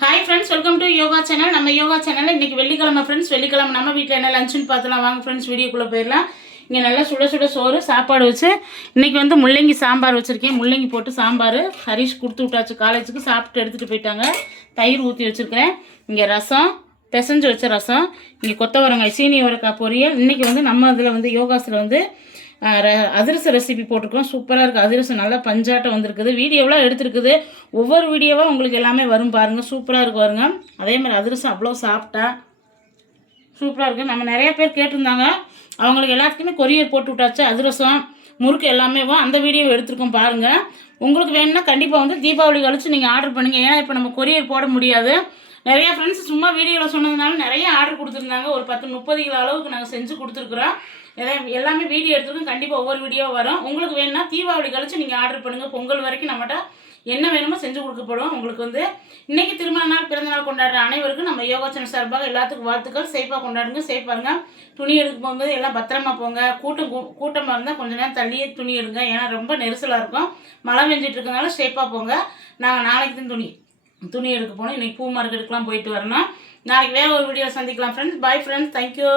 Hi friends, welcome to yoga channel. நம்ம யோகா சேனலில் இன்றைக்கி வெள்ளிக்கிழமை ஃப்ரெண்ட்ஸ். வெள்ளிக்கிழமை நம்ம வீட்டில் என்ன லஞ்சுன்னு பார்த்துலாம் வாங்க ஃப்ரெண்ட்ஸ். வீடியோக்குள்ளே போயிடலாம். இங்கே நல்லா சுட சுட சோறு சாப்பாடு வச்சு இன்றைக்கி வந்து முள்ளங்கி சாம்பார் வச்சுருக்கேன். முள்ளங்கி போட்டு சாம்பார் ஹரிஷ் கொடுத்து விட்டாச்சு காலேஜுக்கு. சாப்பிட்டு எடுத்துகிட்டு போயிட்டாங்க. தயிர் ஊற்றி வச்சுருக்கிறேன். இங்கே ரசம், பிசைஞ்சு வச்ச ரசம். இங்கே கொத்தவரங்காய் சீனி அவரைக்காய் பொரியல். இன்றைக்கி வந்து நம்ம இதில் வந்து யோகாஸில் வந்து அதிரசம் ரெசிபி போட்டிருக்கோம். சூப்பராக இருக்குது. அதிரசம் நல்லா பஞ்சாட்டம் வந்திருக்குது. வீடியோவெலாம் எடுத்துருக்குது. ஒவ்வொரு வீடியோவாக உங்களுக்கு எல்லாமே வரும் பாருங்கள். சூப்பராக இருக்கு பாருங்க. அதே மாதிரி அதிரசம் அவ்வளோ சாப்பிட்டா சூப்பராக இருக்குது. நம்ம நிறையா பேர் கேட்டிருந்தாங்க. அவங்களுக்கு எல்லாத்துக்குமே கொரியர் போட்டு விட்டாச்சு. அதிரசம் முறுக்கு எல்லாமே அந்த வீடியோ எடுத்துருக்கோம் பாருங்கள். உங்களுக்கு வேணும்னா கண்டிப்பாக வந்து தீபாவளி கழிச்சு நீங்கள் ஆர்டர் பண்ணுங்கள். ஏன்னா இப்போ நம்ம கொரியர் போட முடியாது. நிறையா ஃப்ரெண்ட்ஸ் சும்மா வீடியோவில் சொன்னதுனால நிறைய ஆர்டர் கொடுத்துருந்தாங்க. ஒரு 10-30 கிலோ அளவுக்கு நாங்கள் செஞ்சு கொடுத்துருக்குறோம். எல்லாமே வீடியோ எடுத்துருக்கோம். கண்டிப்பாக ஒவ்வொரு வீடியோவும் வரும். உங்களுக்கு வேணும்னா தீபாவளி கழிச்சு நீங்கள் ஆர்டர் பண்ணுங்கள். பொங்கல் வரைக்கும் நம்மகிட்ட என்ன வேணுமோ செஞ்சு கொடுக்கப்படும். உங்களுக்கு வந்து இன்றைக்கி திருமண நாள், பிறந்தநாள் கொண்டாடுற அனைவருக்கும் நம்ம யோகா சேனல் சார்பாக எல்லாத்துக்கும் வாழ்த்துக்கள். சேஃபாக கொண்டாடுங்க. சேஃபாருங்க. துணி எடுக்க போகும்போது எல்லாம் பத்திரமா போங்க. கூட்டமாக இருந்தால் கொஞ்சம் நேரம் தள்ளியே துணி எடுங்க. ஏன்னா ரொம்ப நெரிசலாக இருக்கும். மழை பெஞ்சிட்டு இருக்கனால சேஃபாக போங்க. நாங்கள் நாளைக்கு தான் துணி எடுக்க போனோம். இன்றைக்கி பூ மார்க்கெட்டுக்கெலாம் போயிட்டு வரணும். நாளைக்கு வேறு ஒரு வீடியோ சந்திக்கலாம் ஃப்ரெண்ட்ஸ். Bye friends. தேங்க்யூ.